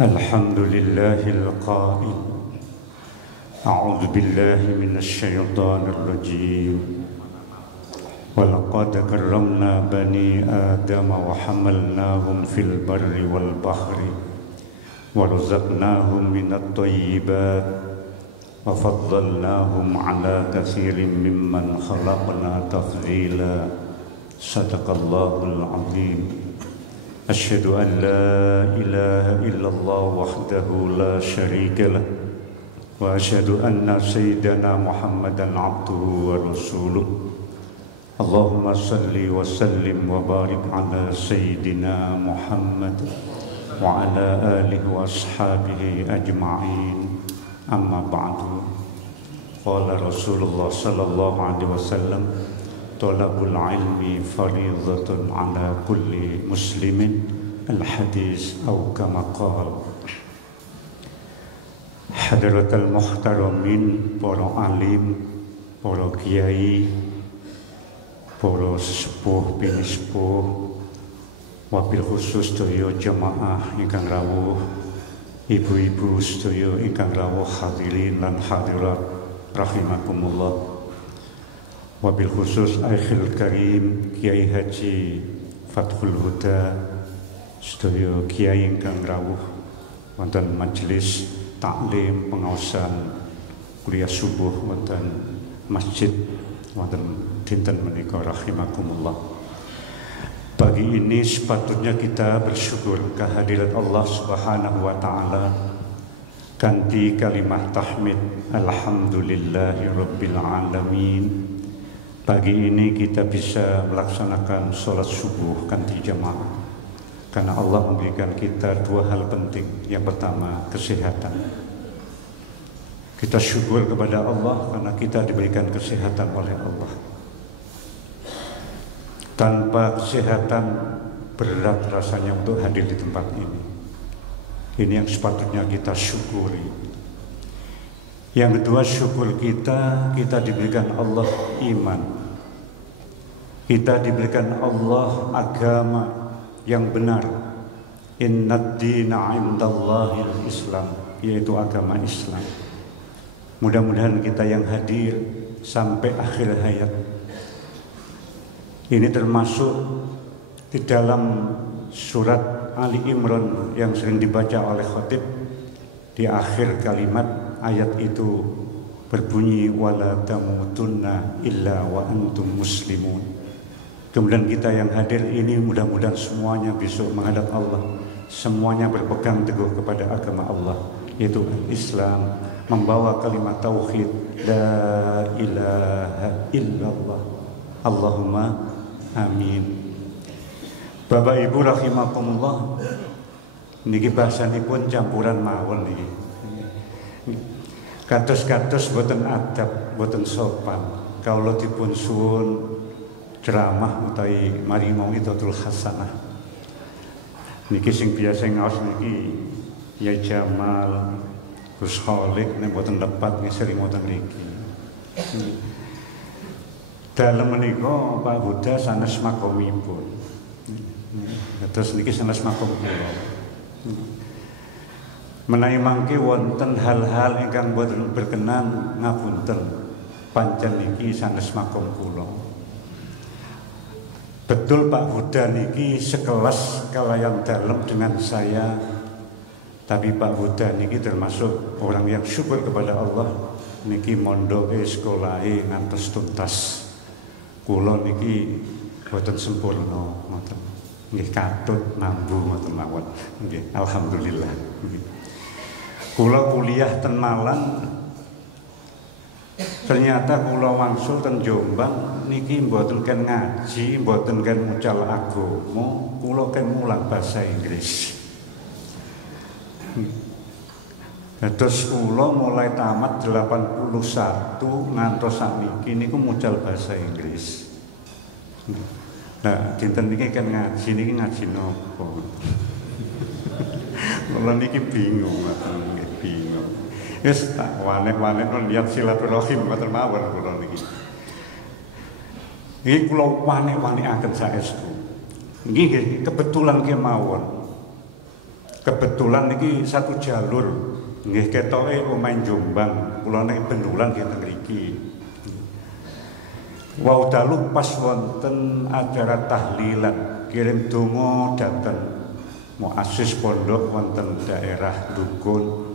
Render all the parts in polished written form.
الحمد لله القائل أعوذ بالله من الشيطان الرجيم ولقد كرمنا بني آدم وحملناهم في البر والبحر ورزقناهم من الطيبات وفضلناهم على كثير ممن خلقنا تفضيلا صدق الله العظيم أشهد أن لا إله إلا الله وحده لا شريك له وأشهد أن سيدنا محمدا عبده ورسوله اللهم صل وسلم وبارك على سيدنا محمد وعلى آله وأصحابه أجمعين أما بعد قال رسول الله صلى الله عليه وسلم طلب العلم فريضة على كل مسلم الحديث أو كما قال. Hadratul muhtaramin, para alim, para kiai, para sesepuh pinisepuh, wabil khusus sedaya jamaah ingkang rawuh, ibu-ibu sedaya ingkang rawuh hadirin lan hadirat rahimakumullah. Wabil khusus Akhil Karim Kiai Haji Fathul Huda sedaya kiai ingkang rawuh wonten majelis taklim pengaosan kuliah subuh wonten masjid wonten dinten menika rahimakumullah. Pagi ini sepatutnya kita bersyukur kehadirat Allah Subhanahu wa taala kanthi kalimat tahmid alhamdulillahirabbil alamin. Pagi ini kita bisa melaksanakan sholat subuh kanthi jamaah karena Allah memberikan kita dua hal penting. Yang pertama, kesehatan. Kita syukur kepada Allah karena kita diberikan kesehatan oleh Allah. Tanpa kesehatan berat rasanya untuk hadir di tempat ini. Ini yang sepatutnya kita syukuri. Yang kedua, syukur kita diberikan Allah iman. Kita diberikan Allah agama yang benar. Innad dina indallahil Islam, yaitu agama Islam. Mudah-mudahan kita yang hadir sampai akhir hayat ini termasuk di dalam surat Ali Imran yang sering dibaca oleh khatib. Di akhir kalimat ayat itu berbunyi wala tamutunna illa wa antum muslimun. Kemudian kita yang hadir ini mudah-mudahan semuanya besok menghadap Allah, semuanya berpegang teguh kepada agama Allah, yaitu Islam, membawa kalimat tauhid la ilaha illallah. Allahumma amin. Bapak Ibu rahimakumullah, niki bahasanipun campuran mawon niki. Kados-kados boten adab, boten sopan. Kaula dipun suwun ceramah utawi mari mauidhatul hasanah. Niki sing biasa ngaos niki ya Jamal, Gus Kholik nek boten lepat nggih sering wonten mriki. Dalem menika Pak Huda sanes makomipun. Terus niki sanes makom kula. Menawi mangke wonten hal-hal ingkang boten berkenan ngapunten. Pancen niki sanes makom kula. Betul Pak Huda niki sekelas kalayan dalem dengan saya. Tapi Pak Huda niki termasuk orang yang syukur kepada Allah. Niki mondoke sekolahe ngantos tuntas. Kula niki boten sempurna ngoten. Nggih katut nambu ngoten mawon. Nggih alhamdulillah. Kula kuliah ten Malang. Ternyata kula wangsul ten Jombang niki mboten ken ngaji, mboten ken mucal agama, kula ken mulang basa Inggris. Terus kula mulai tamat 81 ngantos sakniki niku mucal basa Inggris. Nah, dinten niki kan ngaji niki ngaji napa? Kula niki bingung ngoten, bingung. Wis tak wanek-wanek lihat silaturahim ngoten mawon kula niki. Niki kula wanek-wanekaken saestu. Nggih kebetulan kemawon. Kebetulan niki satu jalur nggih ketoke omahe Jombang, kula nek Bendulan nggih teng mriki. Wau dalu pas wonten acara tahlilan, kirim donga dhateng muassis pondok wonten daerah Dukun.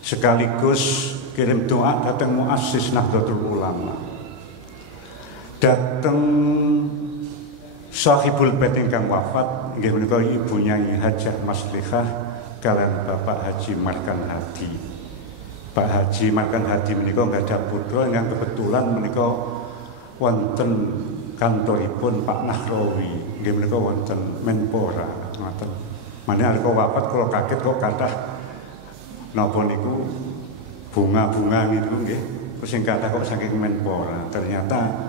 Sekaligus kirim doa dhateng muassis Nahdlatul Ulama. Dhateng Sahibul Bait ingkang wafat nggih menika Ibu Nyai Hajah Maslihah kaliyan Bapak Haji Markan Hadi. Pak Haji Markan Hadi menika gadah putra ingkang kebetulan menika wonten kantoripun Pak Nahrawi nggih menika wonten Menpora ngoten. Mane nalika wafat kula kaget kok kathah napa niku bunga-bunga niku nggih sing kathah kok saking Menpora. Ternyata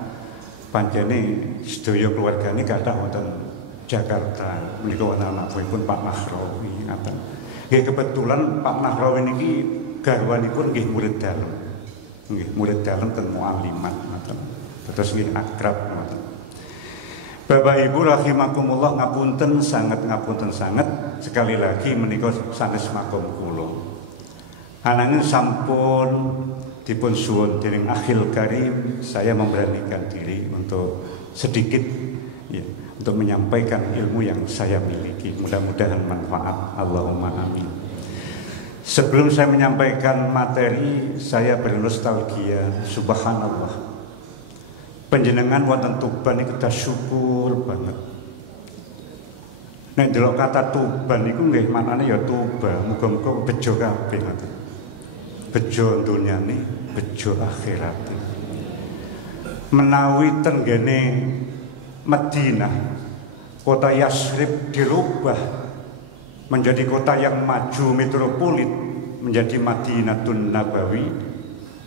pancene sedaya keluargane kathah wonten Jakarta menika wonten anak buahipun Pak Nahrawi ngaten. Nggih kebetulan Pak Nahrawi niki garwanipun nggih murid dalem. Nggih murid dalem ten Muallimat ngaten. Terus nggih akrab ngoten. Bapak Ibu rahimakumullah, ngapunten sangat sekali lagi menika sanes makom kula. Ananging sampun dipun suwun dening Akhil Karim, saya memberanikan diri untuk sedikit ya, untuk menyampaikan ilmu yang saya miliki. Mudah-mudahan manfaat. Allahumma amin. Sebelum saya menyampaikan materi, saya bernostalgia. Subhanallah. Panjenengan wonten Tuban niku kedah syukur banget. Nek delok kata Tuban niku nggih maknane ya Tuba, muga-muga bejo kabeh ngoten. Bejo dunyane, bejo akhirat. Menawi tenggene Madinah, kota Yasrib dirubah menjadi kota yang maju metropolit, menjadi Madinatun Nabawi,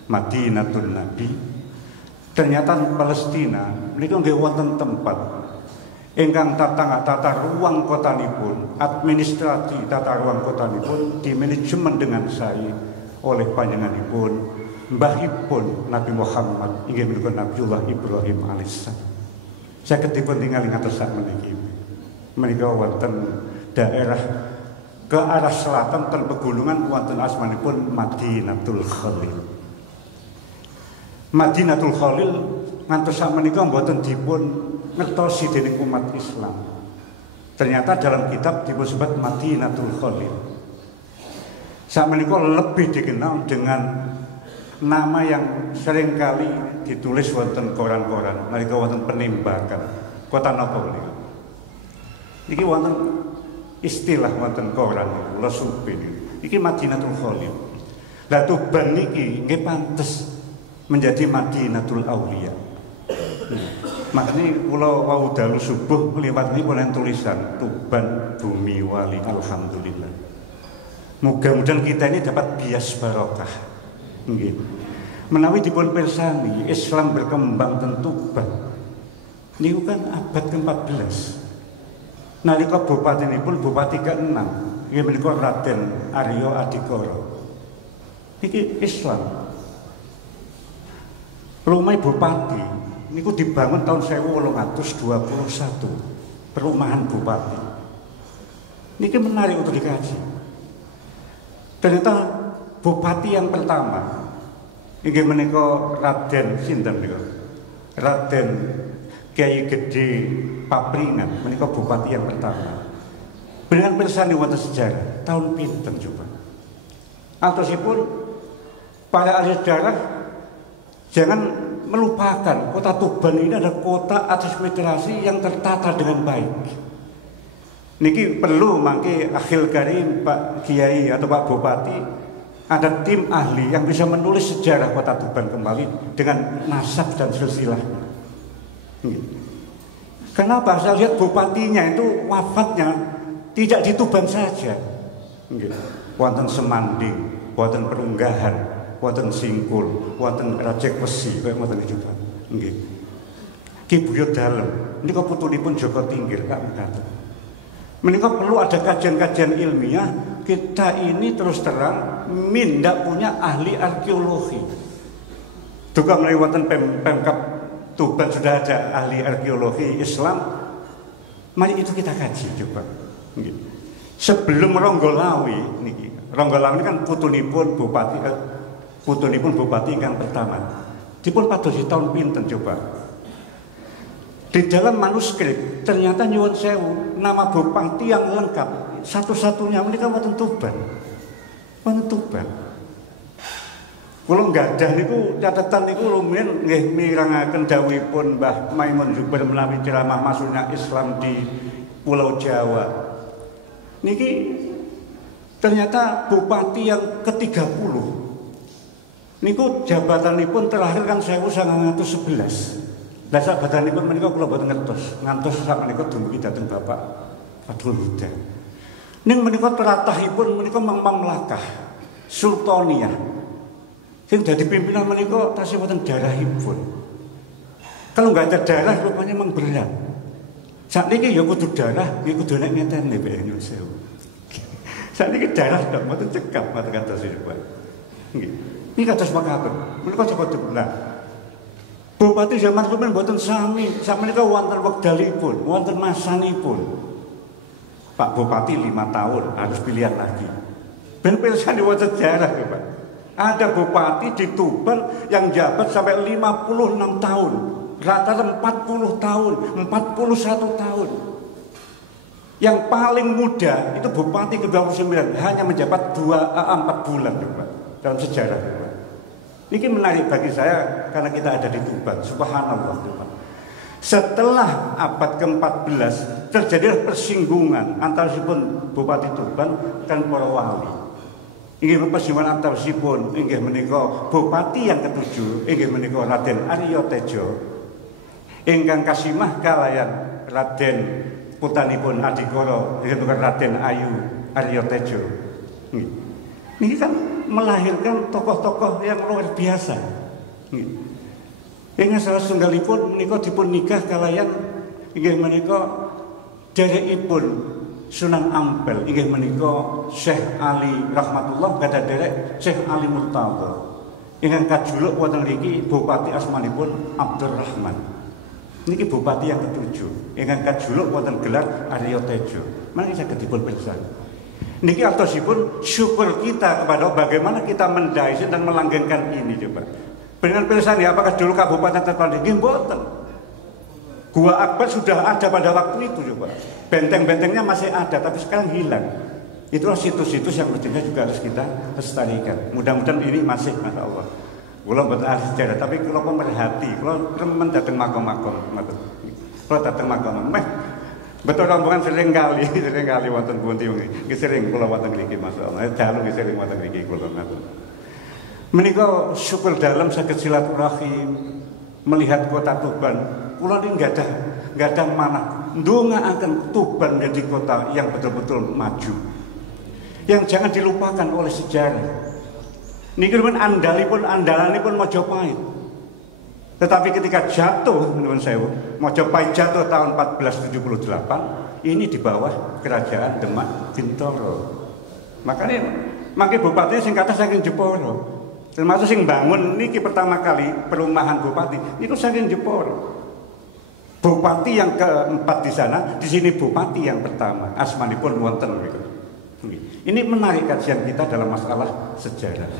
Madinatun Nabi. Ternyata Palestina menika nggih wonten tempat ingkang tata ruang kotanipun, administrasi tata ruang kotanipun dimanajemen dengan saya oleh panjenenganipun mbahipun Nabi Muhammad inggih menika Nabiullah Ibrahim alaihissalam. Saya ketipun tinggal ing atas sak meniki. Menika wonten daerah ke arah selatan ten pegunungan wonten asmanipun Madinatul Khalil. Madinatul Khalil ngantos sak menika mboten dipun ngertosi dening umat Islam. Ternyata dalam kitab disebut Madinatul Khalil. Sak menika lebih dikenal dengan nama yang seringkali ditulis wonten koran-koran nalika wonten penembakan. Kota napa menika? Niki wonten istilah wonten koran niku, Lesupe niku. Iki Madinatul Khalil. Lah Tuban niki nggih pantes menjadi Madinatul Aulia. Makanya kalau wau dalu subuh lewat ini oleh tulisan Tuban Bumi Wali Alhamdulillah. Mudah-mudahan kita ini dapat bias barokah. Nggih. Menawi dipun pirsani Islam berkembang ten Tuban. Niku kan abad ke-14. Nalika bupatinipun Bupati ke-6, nggih menika Raden Aryo Adikara. Niki Islam. Rumah Bupati niku dibangun tahun 1821. Perumahan Bupati. Niki menarik untuk dikaji. Ternyata Bupati yang pertama inggih menika Raden sinten niku? Raden Kyai Gede Papringan menika Bupati yang pertama. Dengan pirsani wonten sejarah tahun pinten coba. Antosipun para ahli sejarah jangan melupakan kota Tuban ini adalah kota administrasi yang tertata dengan baik. Niki perlu mangke Akhil Karim Pak Kiai atau Pak Bupati ada tim ahli yang bisa menulis sejarah kota Tuban kembali dengan nasab dan silsilah. Kenapa? Saya lihat bupatinya itu wafatnya tidak di Tuban saja. Wonten Semanding, wonten Perunggahan, wonten Singkul, wonten Rajek Wesi, kaya wonten iki Pak. Nggih. Ki Buyut Dalem, menika putunipun Joko Tinggir, Kak ngaten. Menika perlu ada kajian-kajian ilmiah. Kita ini terus terang mindak punya ahli arkeologi. Duka menawi wonten Pemkab Tuban sudah ada ahli arkeologi Islam. Mari itu kita kaji coba. Nggih. Sebelum Ronggolawi niki, Ronggolawi kan putunipun bupati ingkang pertama. Dipun padosi tahun pinten coba? Di dalam manuskrip ternyata nyuwun sewu nama bupati yang lengkap satu-satunya menika wonten Tuban. Wonten Tuban. Kula nggadah niku catatan niku lumayan nggih mirangaken dawuhipun Mbah Maimun Zubair menawi ceramah masuknya Islam di Pulau Jawa. Niki ternyata bupati yang ke-30. Niku jabatanipun terakhir kan 1911. Lah sak badanipun menika kula boten ngertos, ngantos sak menika dumugi dhateng Bapak Abdul Huda. Ning menika tlatahipun menika mamlakah Sultaniyah. Sing dadi pimpinan menika tasih wonten darahipun. Kalau nggak ada darah rupanya memang berat. Sakniki ya kudu darah, ya kudu nek ngeten nggih Pak Yunus. Sakniki darah ndak mboten cekap mboten kados Pak. Nggih. Iki kados makaten. Menika saka Tuban. Bupati zaman rumen mboten sami, sakmenika wonten wekdalipun, wonten masanipun. Pak Bupati 5 tahun harus pilihan lagi. Ben pirsani wonten sejarah ya, Pak. Ada bupati di Tuban yang jabat sampai 56 tahun, rata-rata 40 tahun, 41 tahun. Yang paling muda itu bupati ke-29 hanya menjabat 4 bulan ya, Pak, dalam sejarah ya, Pak. Ini menarik bagi saya karena kita ada di Tuban, subhanallah. Setelah abad ke-14 terjadi persinggungan antara sipun Bupati Tuban dan para wali. Inggih persinggungan antara sipun inggih menika Bupati yang ke-7 inggih menika Raden Arya Tejo. Ingkang kasimah kalayan Raden putanipun Adikara inggih Raden Ayu Arya Tejo. Ini kan melahirkan tokoh-tokoh yang luar biasa. Ingkang salah setunggalipun menika dipun nikah kalayan inggih menika derekipun Sunan Ampel inggih menika Syekh Ali rahmatullah kada derek Syekh Ali Murtada. Ingkang kajuluk wonten mriki bupati asmanipun Abdurrahman. Niki bupati yang ke-7. Ingkang kajuluk wonten gelar Arya Tejo. Mangke saged dipun pirsa. Niki artosipun syukur kita kepada bagaimana kita mendaisi dan melanggengkan ini coba. Dengan pirsani apakah dulu kabupaten terpandang? Nggih mboten. Gua Akbar sudah ada pada waktu itu coba. Benteng-bentengnya masih ada tapi sekarang hilang. Itulah situs-situs yang mestinya juga harus kita lestarikan. Mudah-mudahan ini masih, masya Allah. Kula mboten ahli sejarah tapi kula pemerhati, kula remen dateng makom-makom. Kula dateng makom. Betul rombongan sering kali wonten pundi nggih sering kula wonten mriki masyaallah. Dalu nggih sering wonten mriki kula ngaten. Menika syukur dalam saged silaturahim melihat kota Tuban. Kula niki enggak ada manah ndongaaken Tuban menjadi kota yang betul-betul maju. Yang jangan dilupakan oleh sejarah. Niki men andalanipun Majapahit. Tetapi ketika jatuh, menurut saya, Majapahit jatuh tahun 1478, ini di bawah kerajaan Demak Bintoro. Makanya bupatinya sing kata saking Jeporo. Termasuk sing bangun niki pertama kali perumahan bupati, itu saking Jeporo. Bupati yang keempat di sana, di sini bupati yang pertama, asmanipun wonten gitu. Ini menarik kajian kita dalam masalah sejarah.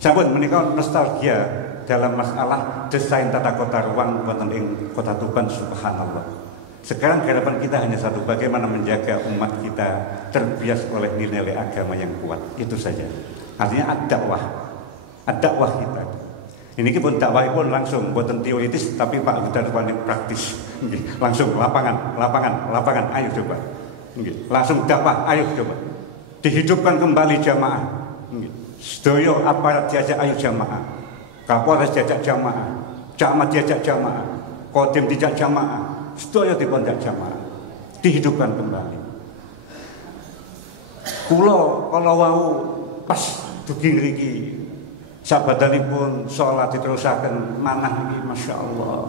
Sampun menika nostalgia dalam masalah desain tata kota ruang wonten ing Kota Tuban, subhanallah. Sekarang harapan kita hanya satu, bagaimana menjaga umat kita terbias oleh nilai agama yang kuat. Itu saja. Artinya ad-dakwah kita. Ini pun dakwah pun langsung buatan teoritis tapi Pak Huda paling praktis. Langsung lapangan, ayo coba. Langsung dakwah, ayo coba. Dihidupkan kembali jamaah. Sedaya aparat diajak ayo jamaah. Kapolres diajak jamaah, camat diajak jamaah, kodim diajak jamaah, sedaya dipun jamaah, dihidupkan kembali. Kula kalau wau pas dugi ngriki sabadanipun salat diterusaken manah iki masyaallah.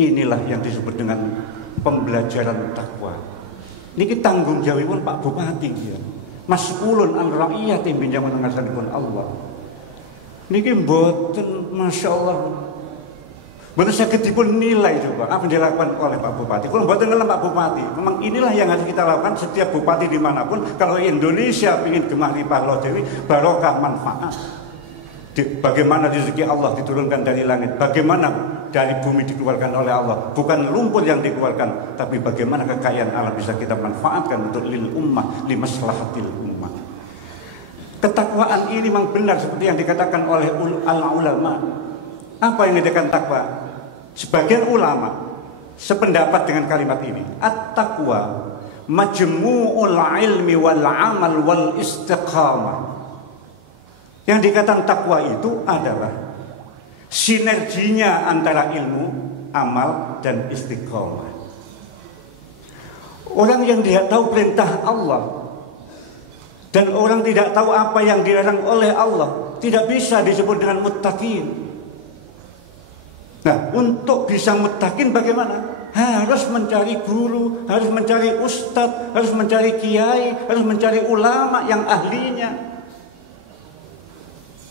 Inilah yang disebut dengan pembelajaran takwa. Niki tanggung jawabipun Pak Bupati ya. Mas'ulun an rakyat binjang menengasanipun Allah. Niki mboten masyaallah Betul saged dipun nilai coba apa yang dilakukan oleh Pak Bupati. Kalau mboten ngelem Pak Bupati, memang inilah yang harus kita lakukan setiap bupati dimanapun. Kalau Indonesia ingin gemari pahlaw Dewi, barokah manfaat. Bagaimana rezeki Allah diturunkan dari langit, bagaimana dari bumi dikeluarkan oleh Allah, bukan lumpur yang dikeluarkan, tapi bagaimana kekayaan Allah bisa kita manfaatkan untuk lil ummah, limaslahatil ummah. Ketakwaan ini memang benar seperti yang dikatakan oleh ulama. Apa yang dikatakan takwa? Sebagian ulama sependapat dengan kalimat ini. At-taqwa majmu'ul ilmi wal amal wal istiqamah. Yang dikatakan takwa itu adalah sinerginya antara ilmu, amal, dan istiqamah. Orang yang tidak tahu perintah Allah dan orang tidak tahu apa yang dilarang oleh Allah tidak bisa disebut dengan muttaqin. Nah, untuk bisa muttaqin bagaimana? Harus mencari guru, harus mencari ustadz, harus mencari kiai, harus mencari ulama yang ahlinya.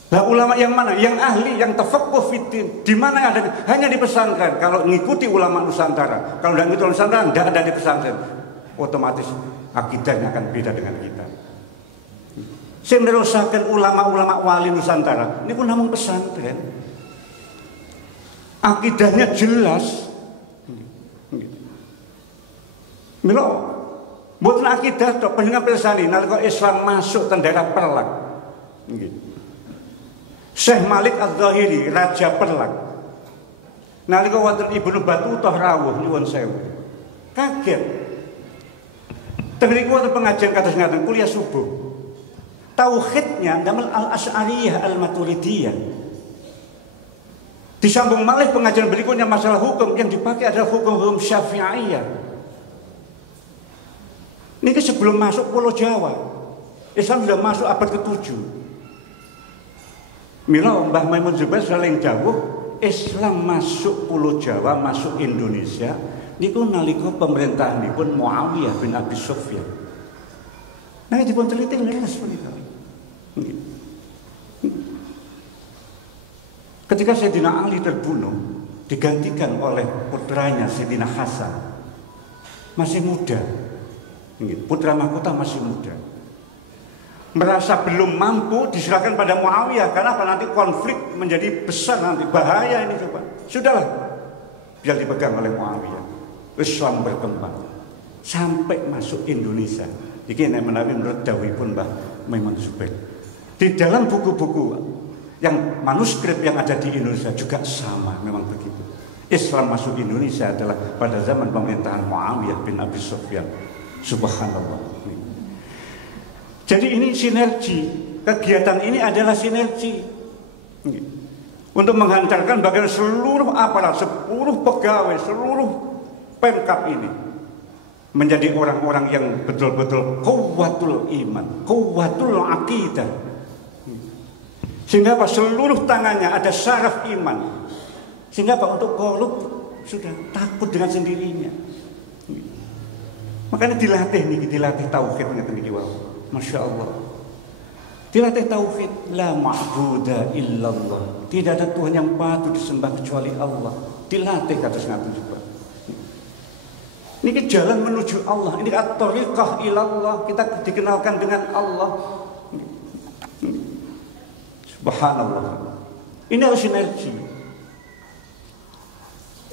Nah, ulama yang mana? Yang ahli, yang tafaqquh fiddin. Di mana ada? Hanya di pesantren. Kalau mengikuti ulama Nusantara, kalau tidak mengikuti Nusantara, tidak ada di pesantren. Otomatis akidahnya akan beda dengan kita. Saya merusakan ulama-ulama wali Nusantara. Ini pun namun pesantren. Akidahnya jelas. Milo, bukan akidah tok panjenengan pirsani nalika Islam masuk ke daerah Perlak. Syekh Malik Az-Zahiri, Raja Perlak. Nalika wonten Ibnu Battuah rawuh nyuwun sewu. Kaget. Tengriku wonten pengajian kados ngaten kuliah subuh. Tauhidnya damel Al-Asy'ariyah Al-Maturidiyah. Disambung malih pengajian berikutnya masalah hukum yang dipakai adalah hukum-hukum Syafi'iyah. Ini sebelum masuk Pulau Jawa. Islam sudah masuk abad ke-7. Mila Mbah Maimun Zubair saling dawuh Islam masuk Pulau Jawa, masuk Indonesia niku nalika pemerintahanipun Muawiyah bin Abi Sufyan. Nah, dipun teliti leres punika. Ketika Sayyidina Ali terbunuh, digantikan oleh putranya Sayyidina Hasan. Masih muda. Putra mahkota masih muda. Merasa belum mampu diserahkan pada Muawiyah karena apa, nanti konflik menjadi besar, nanti bahaya ini coba. Sudahlah, biar dipegang oleh Muawiyah. Islam berkembang sampai masuk Indonesia. Iki nek menawi menurut dawuhipun Mbah Maimun Zubair. Di dalam buku-buku yang manuskrip yang ada di Indonesia juga sama, memang begitu. Islam masuk Indonesia adalah pada zaman pemerintahan Muawiyah bin Abi Sufyan. Subhanallah. Jadi ini sinergi. Kegiatan ini adalah sinergi untuk menghantarkan bagian seluruh aparat, seluruh pegawai, seluruh Pemkab ini menjadi orang-orang yang betul-betul kuwatul iman, kuwatul akidah. Sehingga apa? Seluruh tangannya ada syaraf iman. Sehingga apa? Untuk korup sudah takut dengan sendirinya. Makanya dilatih nih, dilatih tauhid ngeten iki wae. Masya Allah. Dilatih tauhid, la ma'budu illallah. Tidak ada Tuhan yang patut disembah kecuali Allah. Dilatih kados ngaten juga. Ini jalan menuju Allah. Ini at-thariqah ilallah. Kita dikenalkan dengan Allah. Subhanallah. Ini harus sinergi.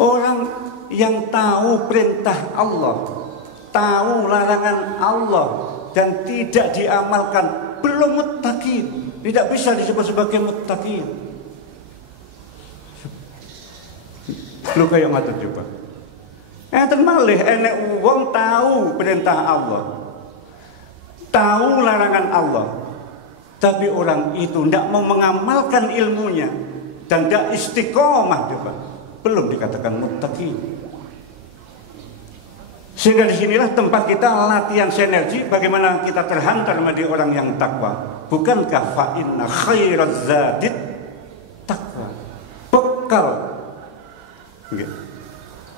Orang yang tahu perintah Allah, tahu larangan Allah, dan tidak diamalkan, belum muttaqin. Tidak bisa disebut sebagai muttaqin. Lu kayak ngatur coba. Enten malih enek wong tahu perintah Allah, tahu larangan Allah, tapi orang itu tidak mau mengamalkan ilmunya dan tidak istiqomah coba. Belum dikatakan muttaqin. Sehingga disinilah tempat kita latihan sinergi, bagaimana kita terhantar menjadi orang yang takwa. Bukankah fa inna khairaz zadid takwa?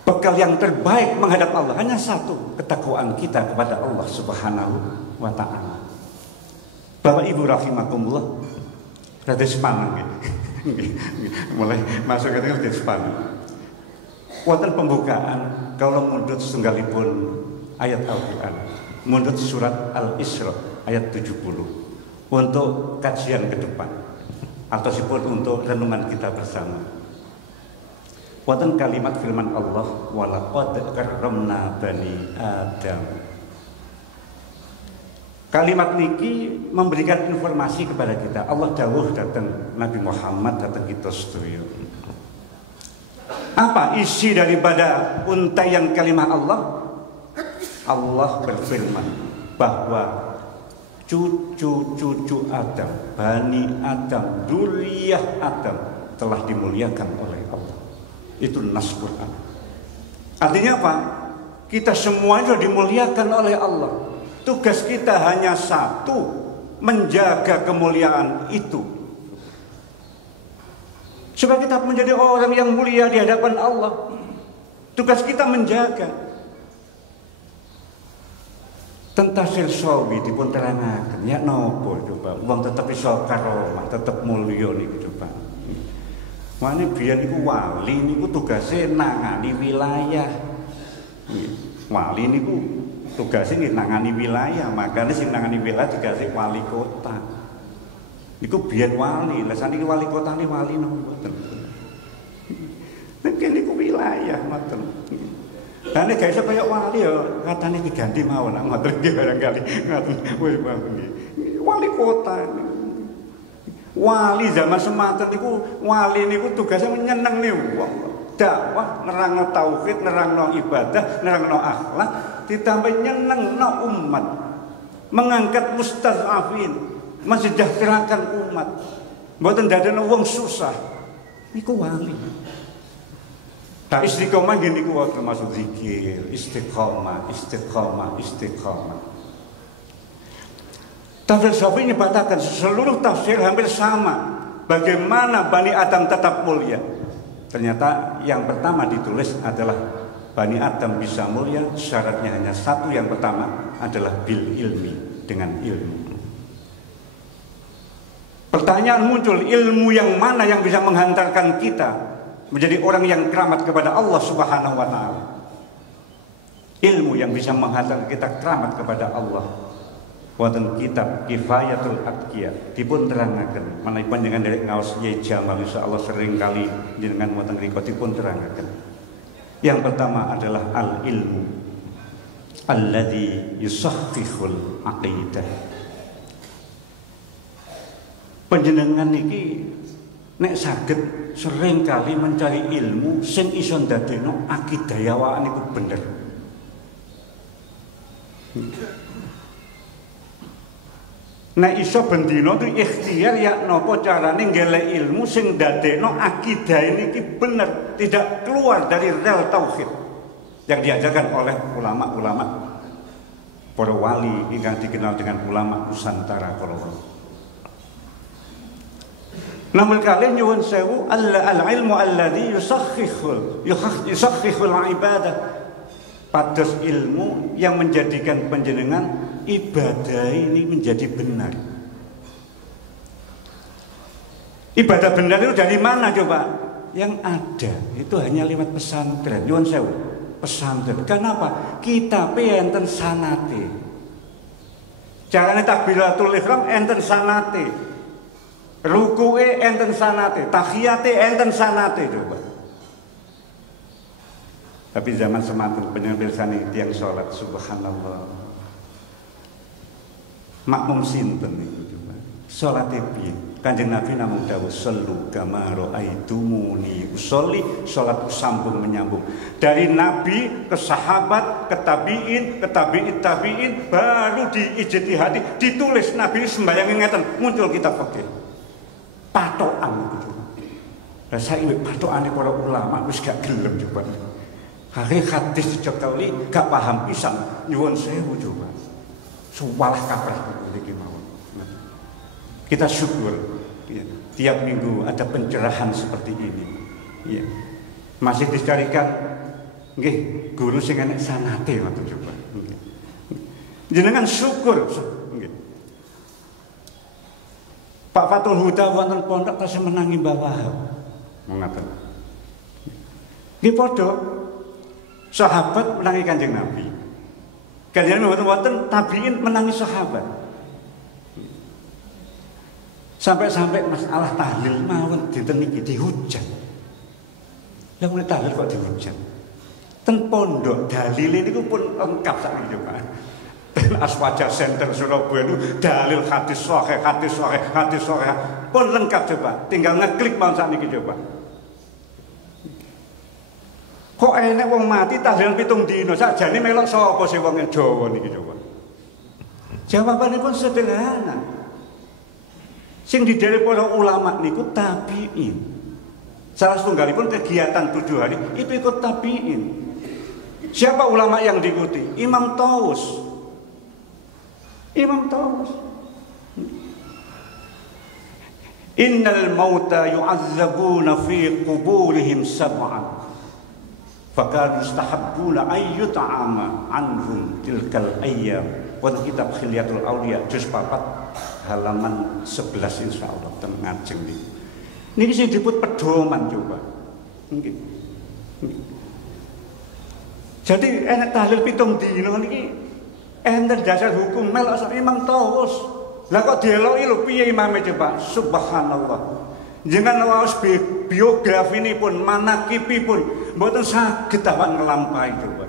Bekal yang terbaik menghadap Allah hanya satu, ketakwaan kita kepada Allah Subhanahu wa taala. Bapak Ibu rahimakumullah, rada sepaneng mulai masuk ke rada sepaneng. wonten pembukaan kalau mundut setunggalipun ayat Al-Qur'an. Mundut surat Al-Isra ayat 70 untuk kajian ke depan atau sipun untuk renungan kita bersama. Wonten kalimat firman Allah, walaqad karramna bani Adam. Kalimat niki memberikan informasi kepada kita. Allah dawuh datang Nabi Muhammad, datang kita sedaya. Apa isi daripada untaian kalimat Allah? Allah berfirman bahwa cucu-cucu Adam, Bani Adam, dzurriyyah Adam telah dimuliakan oleh Allah. Itu nas Quran. Artinya apa? Kita semua sudah dimuliakan oleh Allah. Tugas kita hanya satu, menjaga kemuliaan itu. Supaya kita menjadi orang yang mulia di hadapan Allah. Tugas kita menjaga. Tentasir sawi dipun terangaken ya nopo coba. Wong tetep iso karomah, tetep mulya niku coba. Mane biyen niku wali niku tugase nangani wilayah. Wali niku tugasnya nangani wilayah, makanya sing nangani wilayah dikasih wali kota. Niku biyen wali, lah saniki wali kota ni wali napa mboten. Nek niku wilayah mboten. Lah nek gak iso kaya wali ya katane diganti mawon nak ngoten nggih barangkali. Ngoten wis nggih. Wali kota. Wali zaman semanten niku wali niku tugasnya nyenengne wong. Dakwah, nerangno tauhid, nerangno ibadah, nerangno akhlak, ditambah nyenengno umat, mengangkat mustadhafin, mensejahterakan umat, mboten dadekno wong susah. Niku wali. Tak istiqomah nggih niku termasuk zikir, istiqomah, istiqomah, istiqomah. Tafsir Syafi'i menyebutkan seluruh tafsir hampir sama. Bagaimana Bani Adam tetap mulia? Ternyata yang pertama ditulis adalah Bani Adam bisa mulia, syaratnya hanya satu. Yang pertama adalah bil ilmi, dengan ilmu. Pertanyaan muncul, ilmu yang mana yang bisa menghantarkan kita menjadi orang yang keramat kepada Allah Subhanahu wa taala? Ilmu yang bisa menghantarkan kita keramat kepada Allah. Wonten kitab Kifayatul Atqiya dipun terangaken menawi panjenengan derek ngaos Yai Jamal insyaallah sering kali jenengan wonten mriku dipun terangaken. Yang pertama adalah al-ilmu alladzi yusakhkhihul aqidah. Panjenengan niki nek saged sering kali mencari ilmu sing iso ndadekno akidah awake niku bener. Nek iso bendina tu ikhtiar ya napa carane ngelek ilmu sing ndadekno akidah niki bener, tidak keluar dari rel tauhid yang diajarkan oleh ulama-ulama para wali yang dikenal dengan ulama Nusantara kala. Namun kali nyuwun sewu al-ilmu alladzi yusakhkhihul ibadah. Pados ilmu yang menjadikan panjenengan ibadah ini menjadi benar. Ibadah benar itu dari mana coba? Yang ada itu hanya lewat pesantren. Nyuwun sewu, pesantren. Kenapa? Kita enten sanate. Carane takbiratul ihram enten sanate. Ruku'e enten sanate, tahiyate enten sanate coba. Tapi zaman semanten penyelesaian tiang sholat subhanallah. Makmum sinten niku coba. Salate piye? Kanjeng Nabi namung dawuh sallu kama raaitumuni usolli, salat sambung menyambung. Dari Nabi ke sahabat, ke tabi'in, ke tabi'in, baru diijtihadi, ditulis Nabi sembahyang ngeten, muncul kitab fikih. Patokan gitu. Lah saiki patokane para ulama wis gak gelem coba. Hakikat hadis sejak kali gak paham pisan nyuwun sewu coba. Suwalah kaprah iki mawon. Kita syukur ya, tiap minggu ada pencerahan seperti ini. Ya. Masih dicarikan nggih guru sing enek sanate ngoten coba. Nggih. Jenengan syukur nggih. Pak Fatul Huda wonten pondok tasih menangi bawah. Mengaten. Nggih padha sahabat menangi Kanjeng Nabi. Kanjeng Nabi wonten tabiin menangi sahabat. Sampai-sampai masalah tahlil mawon dinten niki dihujat. Lah mulai tahlil kok dihujat. Ten pondok dalil ini pun lengkap sakniki coba. Dan Aswaja Center Surabaya itu dalil hadis sahih pun lengkap coba. Tinggal ngeklik mawon sakniki coba. Kok enek wong mati tahlilan 7 dina sakjane melok sapa sing wong Jawa niki coba. Jawabannya pun sederhana. Sing didherek para ulama niku tabiin. Salah setunggalipun kegiatan 7 hari itu ikut tabiin. Siapa ulama yang diikuti? Imam Taus. Imam Taus. Innal mauta yu'adzabuna fi quburihim sab'an. Fakar mustahabbuna ayyuta'ama anhum tilkal ayyam. Wan kitab Khilyatul Auliya juz 4 halaman 11 insyaallah ten ngajeng niki. Niki sing disebut pedoman coba. Nggih. Jadi enak tahlil 7 dina niki enten dasar hukum melok Imam Taus. Lah kok dieloki lho piye imame coba? Subhanallah. Jangan waos biografi ini pun, manakipipun mboten saged awak nglampahi coba.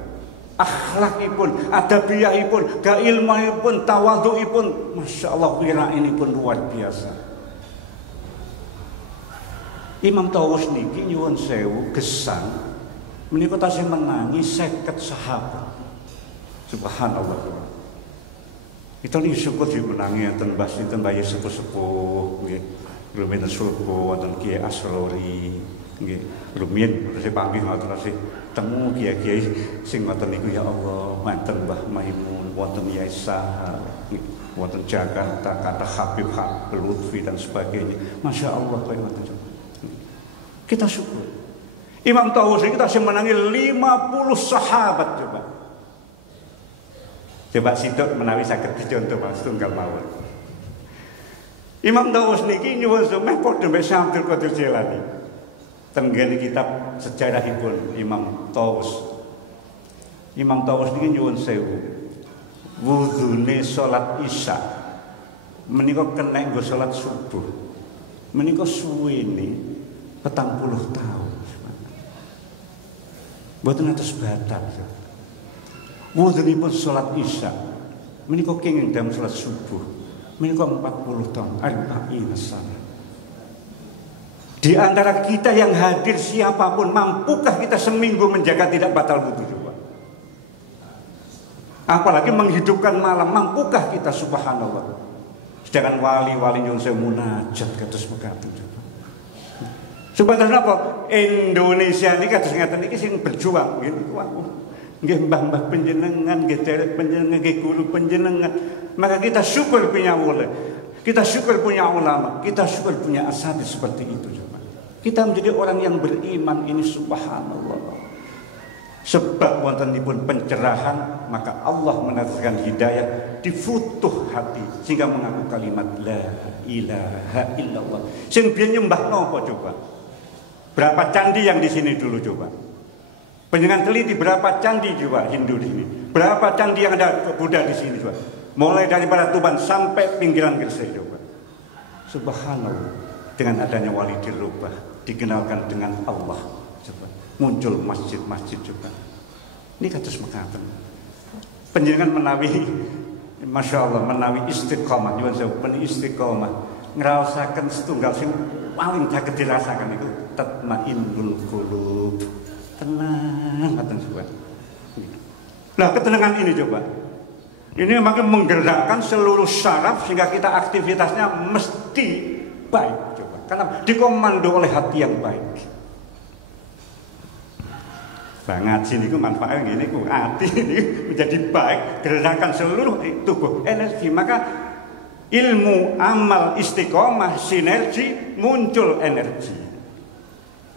Akhlakipun, adabiyahipun, keilmuanipun, tawadhuipun, masya Allah kira ini pun luar biasa. Imam Taus niki nyuwun sewu gesang menika tasih menangi 50 sahabat. Subhanallah. Kita niki syukur dimenangi enten Mbah sinten Mbah sepuh-sepuh nggih. Rumiyin sulku wonten Kiai Asrori nggih. Rumiyin tasih panggih ngoten tasih temu kiai-kiai sing ngoten niku ya Allah, manten Mbah Maimun, wonten Yai Sahar, wonten Jakarta kata Habib Lutfi dan sebagainya. Masya Allah kaya ngoten. Kita syukur. Imam Taus ini kita menangi 50 sahabat coba. Coba sitok menawi saged dicontoh Mas tunggal mawon. Imam Taus niki nyuwun semeh padha mbek Syaikhul Qadir Jilani. Tenggene kitab sejarahipun Imam Taus. Imam Taus niki nyuwun sewu. Wudune salat Isya menika kena nggo salat subuh. Menika suwene 40 tahun. Mboten atus batas. Wudunipun salat Isya menika kenging dalem salat subuh. Menika 40 tahun. Arba'ina sana. Di antara kita yang hadir siapapun, mampukah kita seminggu menjaga tidak batal wudu juga? Apalagi menghidupkan malam, mampukah kita subhanallah? Sedangkan wali-wali yang saya munajat kados mekaten juga. Subhanallah apa? Indonesia ini kados ngaten iki sing berjuang gitu. Nggih mbah-mbah panjenengan, nggih derek panjenengan, nggih guru panjenengan. Maka kita syukur punya ulama, kita syukur punya ulama, kita syukur punya asatidz seperti itu coba. Kita menjadi orang yang beriman ini subhanallah. Sebab wontenipun pencerahan, maka Allah menazarkan hidayah di futuh hati sehingga mengaku kalimat la ilaha illallah. Sing biyen nyembah napa coba? Berapa candi yang di sini dulu coba? Panjenengan teliti berapa candi coba Hindu di sini? Berapa candi yang ada Buddha di sini coba? Mulai daripada Tuban sampai pinggiran Gresik coba. Subhanallah. Dengan adanya wali dirubah, dikenalkan dengan Allah coba. Muncul masjid-masjid coba. Ini kados mekaten. Panjenengan menawi Masya Allah menawi istiqomah, nyuwun sewu istiqomah ngraosaken setunggal sing paling saged dirasakan itu tatmainnul qulub. Tenang ngoten sobat. Nah, ketenangan ini coba. Ini makin menggerakkan seluruh syaraf sehingga kita aktivitasnya mesti baik coba. Karena dikomando oleh hati yang baik. Nah, ngaji niku manfaatnya ngene ku hati ini menjadi baik, gerakan seluruh tubuh energi. Maka ilmu, amal, istiqomah, sinergi, muncul energi.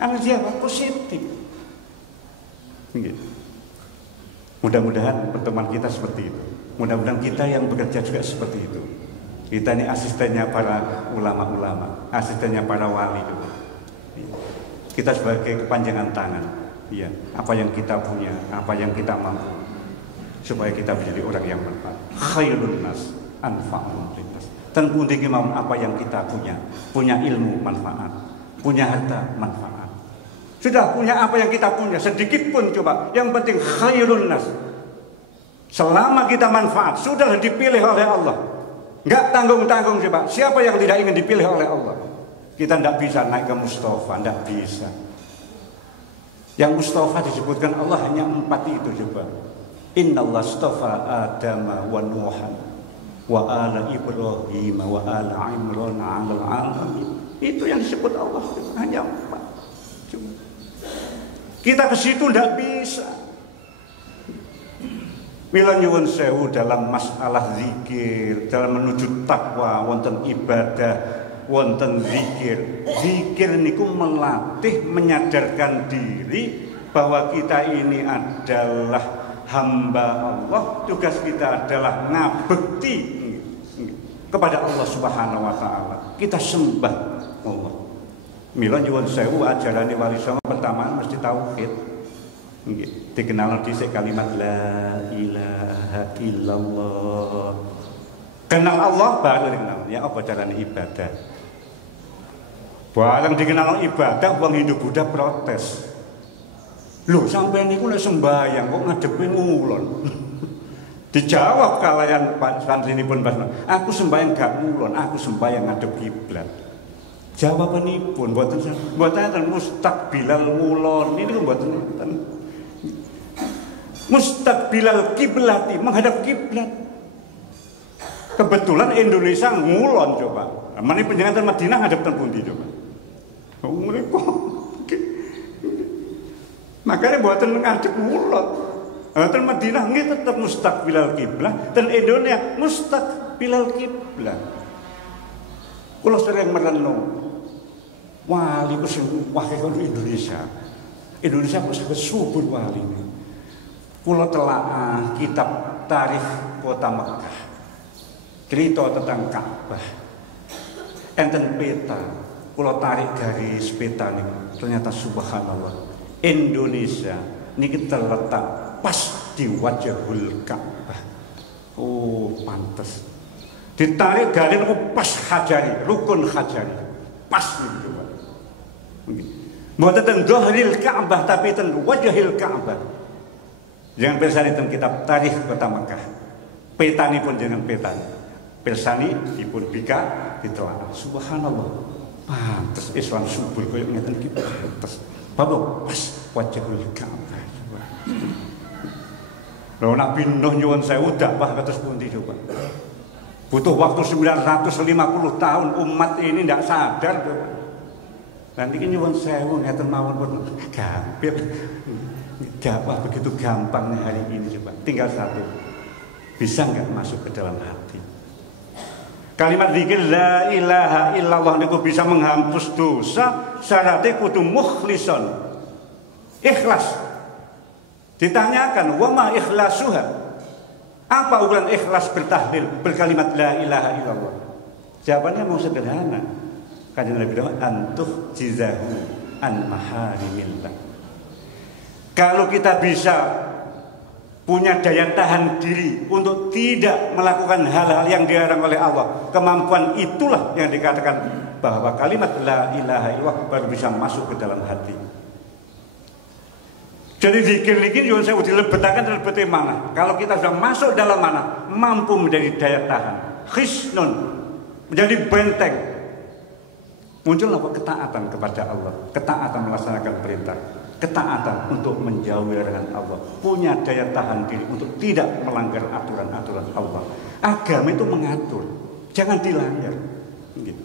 Energi apa? Positif. Gitu. Mudah-mudahan pertemuan kita seperti itu. Mudah-mudahan kita yang bekerja juga seperti itu. Kita ini asistennya para ulama-ulama, asistennya para wali. Kita sebagai kepanjangan tangan. ya, apa yang kita punya, apa yang kita mampu, supaya kita menjadi orang yang manfaat. Khairun nas anfa'uhum linnas. Dan pundi mau apa yang kita punya ilmu manfaat, punya harta manfaat. Sudah punya apa yang kita punya, sedikit pun coba. Yang penting khairun nas. Selama kita manfaat, sudah dipilih oleh Allah. Enggak tanggung-tanggung coba. Siapa yang tidak ingin dipilih oleh Allah? Kita tidak bisa naik ke Mustafa, tidak bisa. Yang Mustafa disebutkan Allah hanya 4 itu coba. Inna Allah astafa Adam wa Nuhan wa ala Ibrahim wa ala Imran alal alamin. Itu yang disebut Allah, hanya 4. Coba. Kita ke situ tidak bisa. Mila nyuwun sewu dalam masalah zikir, dalam menuju takwa, wonten ibadah, wonten zikir. Zikir niku melatih, menyadarkan diri bahwa kita ini adalah hamba Allah. Tugas kita adalah ngabekti kepada Allah Subhanahu wa taala. Kita sembah Allah. Mila nyuwun sewu ajarane Wali Songo pertama mesti tauhid. Nggih, dikenal dhisik kalimat la ilaha illallah. Kenal Allah baru dikenal. Ya apa carane ibadah? Barang dikenal ibadah, wong Hindu Buddha protes. Loh, sampeyan niku nek sembahyang kok ngadepi ngulon. Dijawab kalayan santrinipun Mas, aku sembahyang gak ngulon, aku sembahyang ngadep kiblat. Jawabanipun mboten mustaqbilal ngulon, ini mboten enten. Mustaqbilal kiblati, menghadap kiblat. Kebetulan Indonesia ngulon coba. Mani penjangan Madinah ngadep ten pundi coba. Mereka makanya buatan ngadep ngulon. Ten Madinah nggih tetap mustaqbilal kiblat dan Indonesia mustaqbilal kiblat. Kula sering merenung. Wali ku sing wakil Indonesia. Indonesia kok sangat subur wali. Kula telaah kitab tarikh kota Mekah. Cerita tentang Ka'bah. Enten peta. Kula tarik garis peta niku. Ternyata subhanallah. Indonesia niki terletak pas di wajahul Ka'bah. Oh, pantes. Ditarik garis niku pas hajari, rukun hajari. Pas niku. Mboten ten dhahril Ka'bah tapi ten wajahil Ka'bah. Jangan persani ten kitab tarikh kota Mekah. Petanipun jangan petani. Persani dipun bika ditelaah. Subhanallah. Pantes Islam subur koyo ngeten iki pantes. Bapak pas wajahul Ka'bah. Lho nak pindah nyuwun sewu dakwah kados pundi coba. Butuh waktu 950 tahun umat ini tidak sadar coba. Nanti kan nyuwun sewu ngeten mawon pun gampil. Dakwah begitu gampangnya hari ini coba. Tinggal satu. Bisa nggak masuk ke dalam hati? Kalimat zikir la ilaha illallah niku bisa menghapus dosa, syaratnya kudu mukhlison. Ikhlas. Ditanyakan, "Wa ma ikhlasuha?" Apa ukuran ikhlas bertahlil, berkalimat la ilaha illallah? Jawabannya mau sederhana. Kanjeng Nabi bilang antuh jizahu an maharimillah. Kalau kita bisa punya daya tahan diri untuk tidak melakukan hal-hal yang dilarang oleh Allah, kemampuan itulah yang dikatakan bahwa kalimat la ilaha illallah baru bisa masuk ke dalam hati. Jadi zikir-zikir yang saya dilebetakan lebeti mana? Kalau kita sudah masuk dalam mana, mampu menjadi daya tahan, khisnun, menjadi benteng. Muncul apa? Ketaatan kepada Allah, ketaatan melaksanakan perintah, ketaatan untuk menjauhi larangan Allah, punya daya tahan diri untuk tidak melanggar aturan-aturan Allah. Agama itu mengatur, jangan dilanggar. Gitu.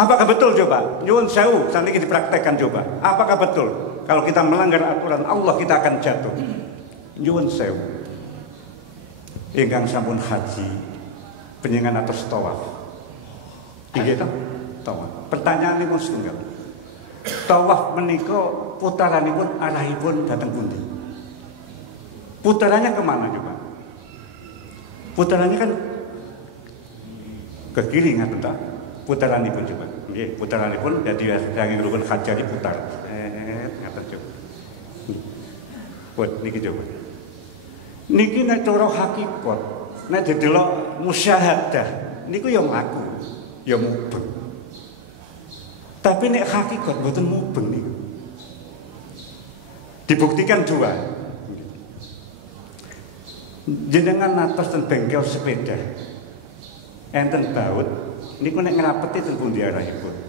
Apakah betul coba? Nyuwun sewu, nanti kita dipraktekkan coba. Apakah betul? Kalau kita melanggar aturan Allah kita akan jatuh. Nyuwun sewu. Ingkang sampun haji, penjenengan atas tawaf. Inggih ta? Tawaf. Pertanyaan ini pun setunggal. Tawaf menika putaranipun arahipun datang pundi? Putarannya kemana coba? Putarannya kan ke kiri ngaten ta? Putaranipun coba. Nggih, putaranipun dadi saking rukun haji diputar. Ngaten coba. Buat niki coba. Niki nek cara hakikat, nek didelok musyahadah, niku ya mlaku, ya mubeng. Tapi nek hakikat mboten mubeng niku. Dibuktikan dua. Jenengan atas ten bengkel sepeda. Enten baut, niku nek ngrapeti ten pundi arahipun?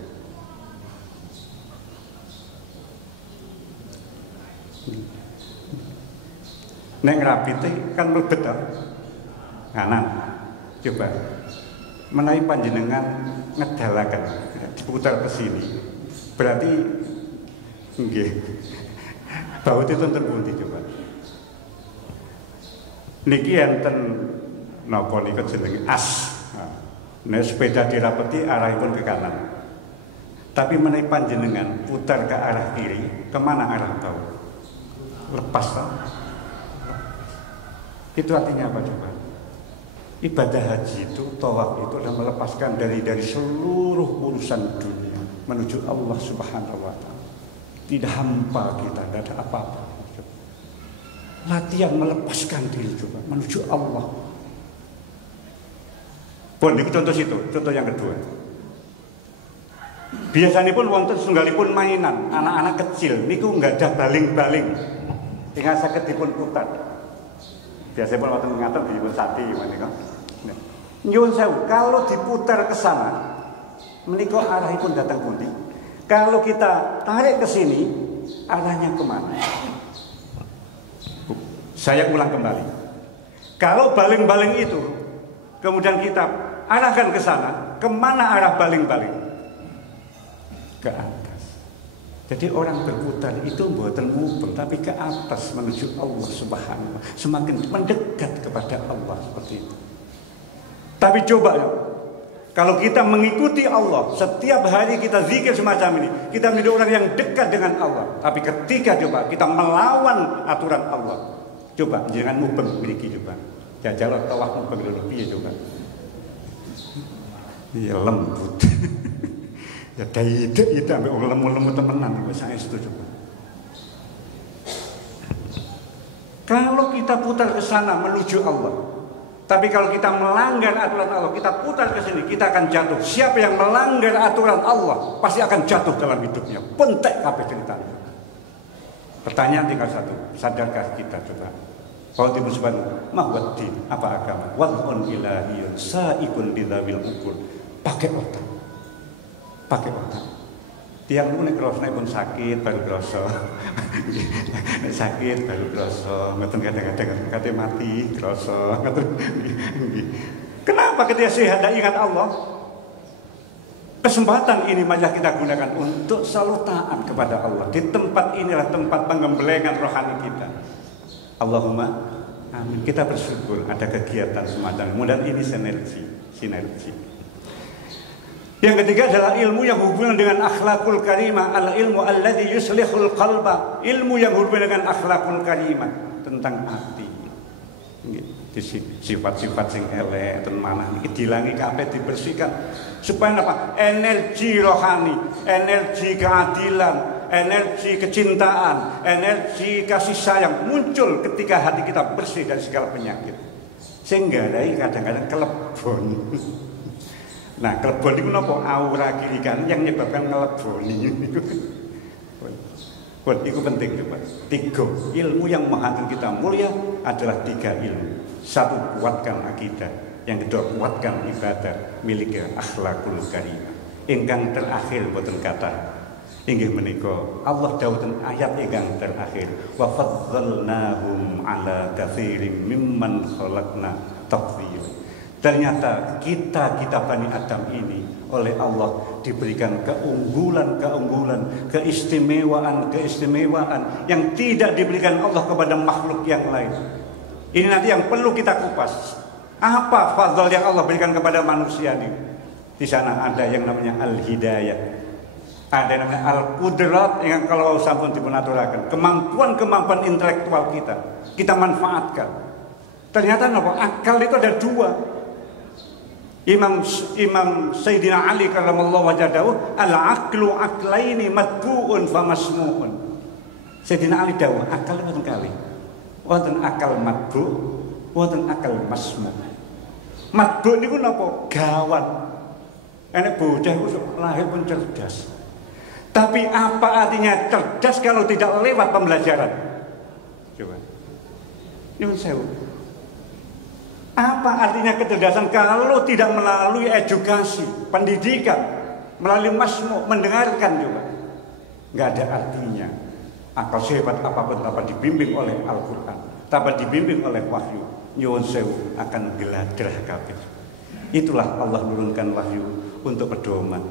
Nek ngrapiti kan mlebet to. Kanan. Coba menawi panjenengan ngedalaken diputar ke sini. Berarti nggih. Baut itu enten pundi coba. Niki enten napa niku jenenge as. Nek sepeda dirapeti arahipun ke kanan. Tapi menawi panjenengan putar ke arah kiri, kemana arah baut? Lepas toh. Itu artinya apa coba? Ibadah haji itu, tawaf itu adalah melepaskan dari seluruh urusan dunia menuju Allah Subhanahu wa taala. Tidak hampa kita, tidak ada apa-apa. Latihan melepaskan diri coba menuju Allah. Pun ini contoh situ, contoh yang kedua. Biasanya pun wonten sunggalipun mainan anak-anak kecil niku nggak ada baling-baling. Tinggal saged dipun putar. Biasanya pun waktu mengatur dipun sati menika. Nyuwun sewu, kalau diputar ke sana, menika arahipun datang pundi? Kalau kita tarik ke sini, arahnya kemana? Saya ulang kembali. Kalau baling-baling itu, kemudian kita arahkan ke sana, kemana arah baling-baling? Ke atas. Jadi orang berputar itu buatan mubeng, tapi ke atas menuju Allah Subhanahu wa taala, semakin mendekat kepada Allah seperti itu. Tapi coba ya, kalau kita mengikuti Allah, setiap hari kita zikir semacam ini, kita menjadi orang yang dekat dengan Allah. Tapi ketika coba kita melawan aturan Allah, coba jangan mubeng miliki coba. Jajal tawaf mubeng dulu piye coba. Iya lembut. Ya ide itu ambil lemu-lemu temenan, saya setuju. Kalau kita putar ke sana menuju Allah, tapi kalau kita melanggar aturan Allah, kita putar ke sini, kita akan jatuh. Siapa yang melanggar aturan Allah pasti akan jatuh dalam hidupnya. Pentek kabeh ceritanya. Pertanyaan tinggal satu, sadarkah kita coba? Kalau tiba subhanahu mahwaddin, apa agama? Wad'un ilahiyun sa'ikun lidawil ukur. Pakai otak. Pakai otak. Tiang lu nek krasa pun sakit baru krasa. Nek sakit baru krasa, ngoten kadang-kadang kate mati krasa. Kenapa ketika sehat tidak ingat Allah? Kesempatan ini malah kita gunakan untuk selalu taat kepada Allah. Di tempat inilah tempat pengembelengan rohani kita. Allahumma amin. Kita bersyukur ada kegiatan semacam. Mudah ini sinergi. Yang ketiga adalah ilmu yang hubungan dengan akhlakul karimah. Al-ilmu alladhi yuslihul qalba. Ilmu yang hubungan dengan akhlakul karimah, tentang hati. Sifat-sifat sing elek ten manah niki dilangi kabeh dibersihkan supaya apa? Energi rohani, energi keadilan, energi kecintaan, energi kasih sayang muncul ketika hati kita bersih dari segala penyakit. Sehingga dari kadang-kadang kelebon. Nah, kelebon itu apa? Aura kiri kanan yang menyebabkan ngeleboni. Itu penting coba. 3 ilmu yang menghasilkan kita mulia adalah 3 ilmu. 1, kuatkan akidah. Yang kedua, kuatkan ibadah milik akhlakul karimah. Ingkang terakhir boten kata inggih menika Allah dawuh ayat ingkang terakhir wa faddalnahum ala katsirin mimman khalaqna tafdhila. Ternyata kita Bani Adam ini oleh Allah diberikan keunggulan, keistimewaan yang tidak diberikan Allah kepada makhluk yang lain. Ini nanti yang perlu kita kupas. Apa fadl yang Allah berikan kepada manusia ini? Di sana ada yang namanya al-hidayah. Ada yang namanya al-qudrat yang kalau sampun dipunaturaken, kemampuan intelektual kita manfaatkan. Ternyata apa? Akal itu ada 2. Imam Sayyidina Ali karramallahu wajhahu al-aqlu aqlaini matbu'un famasmu'un. Sayyidina Ali dawuh akal itu kali wonten akal matbu, wonten akal masmu. Matbu niku napa? Gawat. Enek bocah iku lahir pun cerdas. Tapi apa artinya cerdas kalau tidak lewat pembelajaran? Coba. Nyuwun sewu. Apa artinya kecerdasan kalau tidak melalui edukasi, pendidikan, melalui masmu, mendengarkan coba? Nggak ada artinya. Akal sehebat apapun tanpa dibimbing oleh Al-Quran, tanpa dibimbing oleh wahyu, nyuwun sewu akan geladrah kabeh. Itulah Allah menurunkan wahyu untuk pedoman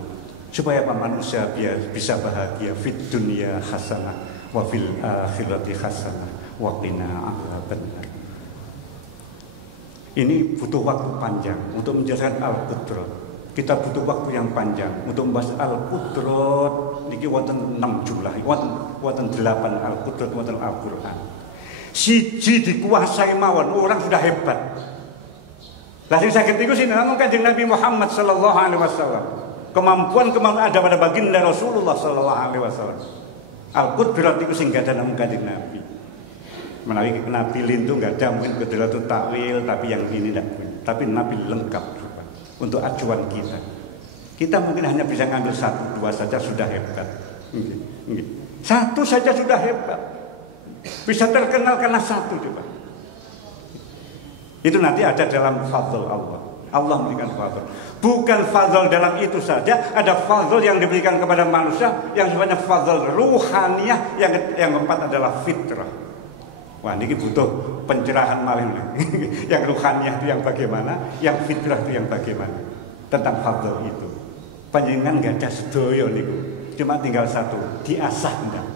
supaya manusia bisa bahagia fit dunya hasanah wa fil akhirati hasanah wa qina adzabannar. Ini butuh waktu panjang untuk menjelaskan Al-Qudrat. Kita butuh waktu yang panjang untuk membahas Al-Qudrat. Niki wonten 6 jumlah, wonten 8 Al-Qudrat, wonten Al-Qur'an. Siji dikuasai mawon, orang sudah hebat. Lah sing saged iku sinamung Kanjeng Nabi Muhammad sallallahu alaihi wasallam. Kemampuan ada pada baginda Rasulullah sallallahu alaihi wasallam. Al-Qudrat iku sing gadah namung Kanjeng Nabi. Menawi Nabi lintu nggak ada mungkin Qudratul takwil, tapi yang ini tidak. Tapi Nabi lengkap juga untuk acuan kita. Kita mungkin hanya bisa ngambil 1, 2 saja sudah hebat. Satu saja sudah hebat. Bisa terkenal karena 1 coba. Itu nanti ada dalam fadl Allah. Allah memberikan fadl. Bukan fadl dalam itu saja, ada fadl yang diberikan kepada manusia yang sifatnya fadl ruhaniyah, yang keempat adalah fitrah. Wah, ini butuh pencerahan malih. Yang ruhaniyah itu yang bagaimana, yang fitrah itu yang bagaimana. Tentang fadl itu. Panjenengan nggak ada sedoyo niku. Cuma tinggal 1, diasah enggak.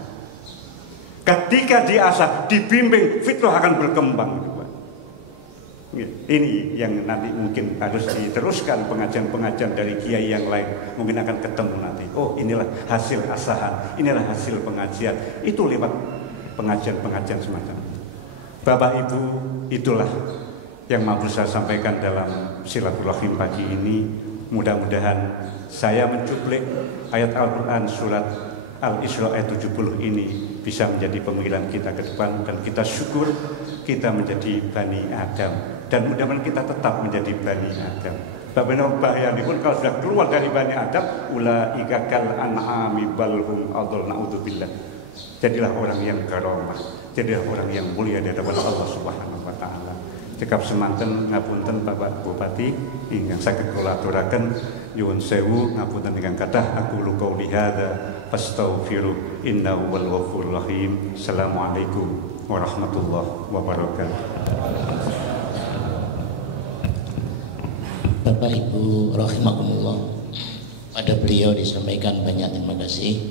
Ketika diasah, dibimbing, fitrah akan berkembang. Ini yang nanti mungkin harus diteruskan pengajian-pengajian dari kiai yang lain. Mungkin akan ketemu nanti. Oh, inilah hasil asahan, inilah hasil pengajian. Itu lewat pengajian-pengajian semacam itu. Bapak Ibu, itulah yang mampu saya sampaikan dalam silaturahim pagi ini. Mudah-mudahan saya mencuplik ayat Al-Quran surat Al-Isra ayat 70 ini bisa menjadi pemikiran kita ke depan, dan kita syukur kita menjadi Bani Adam, dan mudah-mudahan kita tetap menjadi Bani Adam. Bagaimana bahaya pun kalau sudah keluar dari Bani Adam, ulaika kal an'ami bal hum adall, naudzubillah. Jadilah orang yang karamah, jadilah orang yang mulia di hadapan Allah Subhanahu wa taala. Cekap semanten ngapunten Bapak Bupati ingkang saged kula aturaken nyuwun sewu ngapunten ingkang kathah aku qauli hadza fastaghfiru innahu wal ghafurur rahim. Assalamualaikum warahmatullahi wabarakatuh. Bapak Ibu rahimakumullah, pada beliau disampaikan banyak terima kasih.